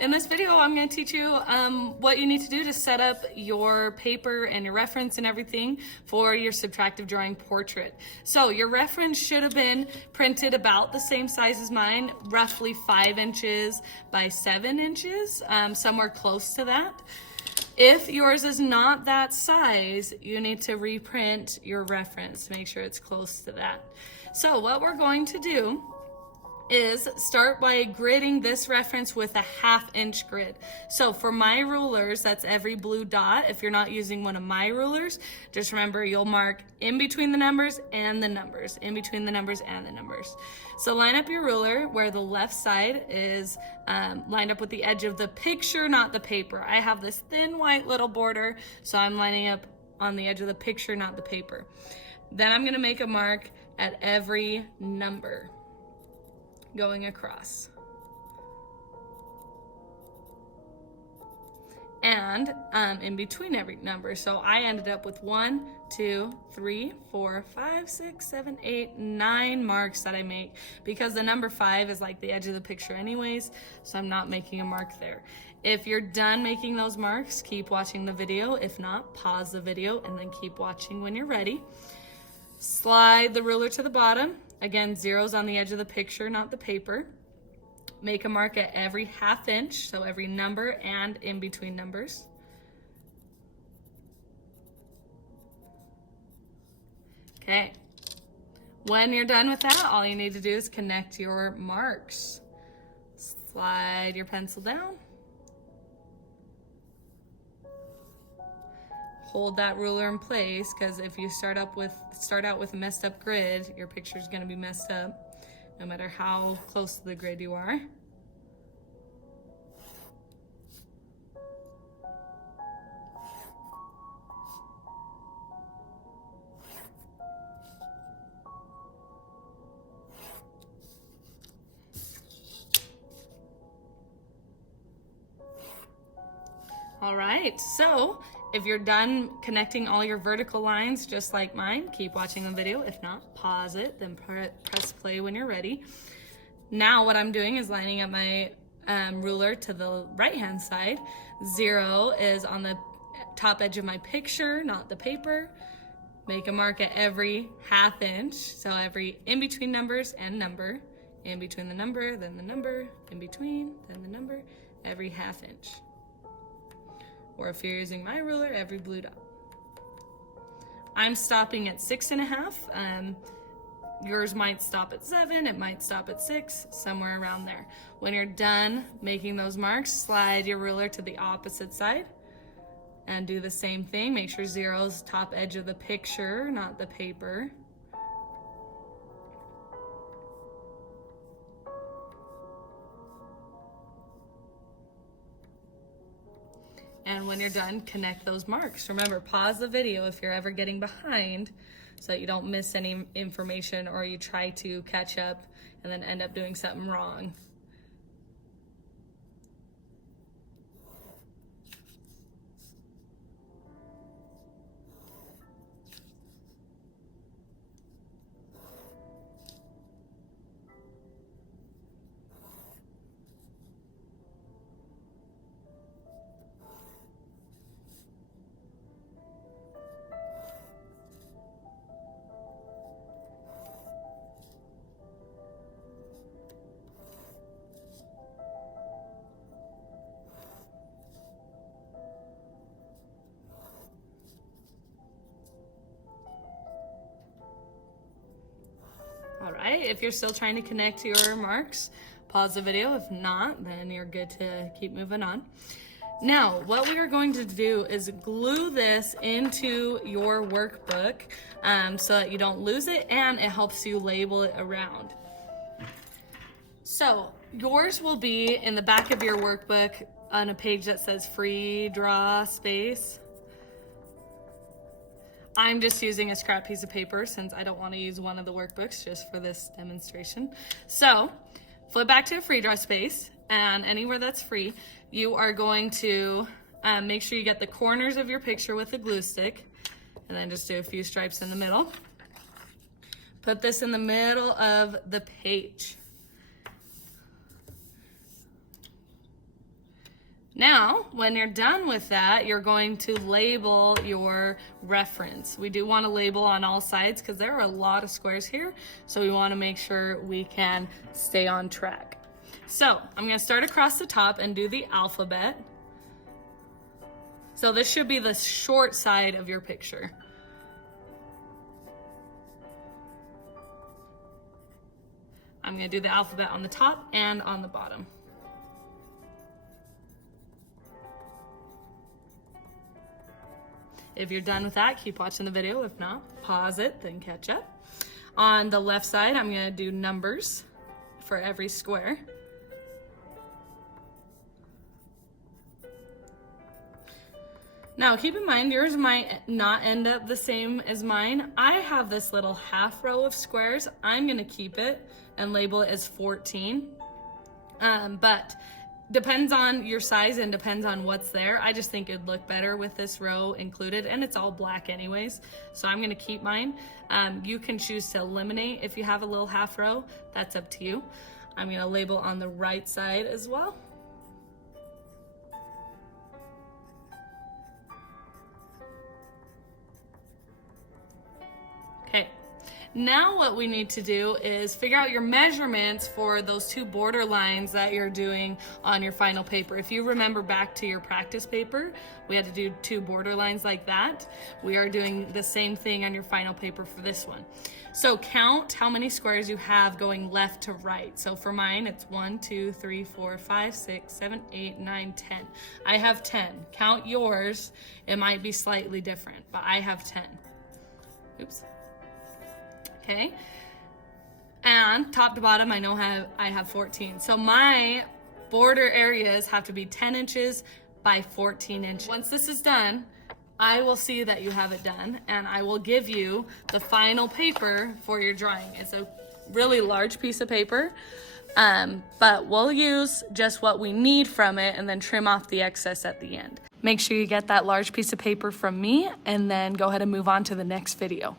In this video, I'm going to teach you what you need to do to set up your paper and your reference and everything for your subtractive drawing portrait. So your reference should have been printed about the same size as mine, roughly 5 inches by 7 inches, somewhere close to that. If yours is not that size, you need to reprint your reference to make sure it's close to that. So what we're going to do is start by gridding this reference with a 1/2 inch grid. So for my rulers, that's every blue dot. If you're not using one of my rulers, just remember you'll mark in between the numbers and the numbers, in between the numbers and the numbers. So line up your ruler where the left side is lined up with the edge of the picture, not the paper. I have this thin white little border, so I'm lining up on the edge of the picture, not the paper. Then I'm gonna make a mark at every number going across. And in between every number. So I ended up with 1, 2, 3, 4, 5, 6, 7, 8, 9 marks that I make because the number 5 is like the edge of the picture anyways, so I'm not making a mark there. If you're done making those marks, keep watching the video. If not, pause the video and then keep watching when you're ready. Slide the ruler to the bottom. Again, zeros on the edge of the picture, not the paper. Make a mark at every 1/2 inch, so every number and in between numbers. Okay. When you're done with that, all you need to do is connect your marks. Slide your pencil down. Hold that ruler in place, because if you start out with a messed up grid, your picture is going to be messed up no matter how close to the grid you are. All right, so if you're done connecting all your vertical lines just like mine, keep watching the video. If not, pause it, then press play when you're ready. Now what I'm doing is lining up my ruler to the right-hand side. 0 is on the top edge of my picture, not the paper. Make a mark at every 1/2 inch, so every in between numbers and number. In between the number, then the number, in between, then the number, every 1/2 inch. Or if you're using my ruler, every blue dot. I'm stopping at 6.5. Yours might stop at 7, it might stop at 6, somewhere around there. When you're done making those marks, slide your ruler to the opposite side and do the same thing. Make sure 0 is top edge of the picture, not the paper. And when you're done, connect those marks. Remember, pause the video if you're ever getting behind so that you don't miss any information or you try to catch up and then end up doing something wrong. All right, if you're still trying to connect your marks, pause the video. If not, then you're good to keep moving on. Now, what we are going to do is glue this into your workbook so that you don't lose it and it helps you label it around. So yours will be in the back of your workbook on a page that says free draw space. I'm just using a scrap piece of paper since I don't want to use one of the workbooks just for this demonstration. So flip back to a free draw space, and anywhere that's free, you are going to make sure you get the corners of your picture with the glue stick, and then just do a few stripes in the middle. Put this in the middle of the page. Now, when you're done with that, you're going to label your reference. We do want to label on all sides because there are a lot of squares here, so we want to make sure we can stay on track. So I'm going to start across the top and do the alphabet. So this should be the short side of your picture. I'm going to do the alphabet on the top and on the bottom. If you're done with that, keep watching the video. If not, pause it, then catch up. On the left side, I'm going to do numbers for every square. Now, keep in mind, yours might not end up the same as mine. I have this little half row of squares. I'm going to keep it and label it as 14. But depends on your size and depends on what's there. I just think it'd look better with this row included, and it's all black anyways, so I'm gonna keep mine. You can choose to eliminate if you have a little half row. That's up to you. I'm gonna label on the right side as well. Okay. Now what we need to do is figure out your measurements for those two border lines that you're doing on your final paper. If you remember back to your practice paper, we had to do two border lines like that. We are doing the same thing on your final paper for this one. So count how many squares you have going left to right. So for mine, it's 1, 2, 3, 4, 5, 6, 7, 8, 9, 10. I have 10. Count yours. It might be slightly different, but I have 10. Oops. Okay, and top to bottom, I know I have 14. So my border areas have to be 10 inches by 14 inches. Once this is done, I will see that you have it done, and I will give you the final paper for your drawing. It's a really large piece of paper, but we'll use just what we need from it and then trim off the excess at the end. Make sure you get that large piece of paper from me, and then go ahead and move on to the next video.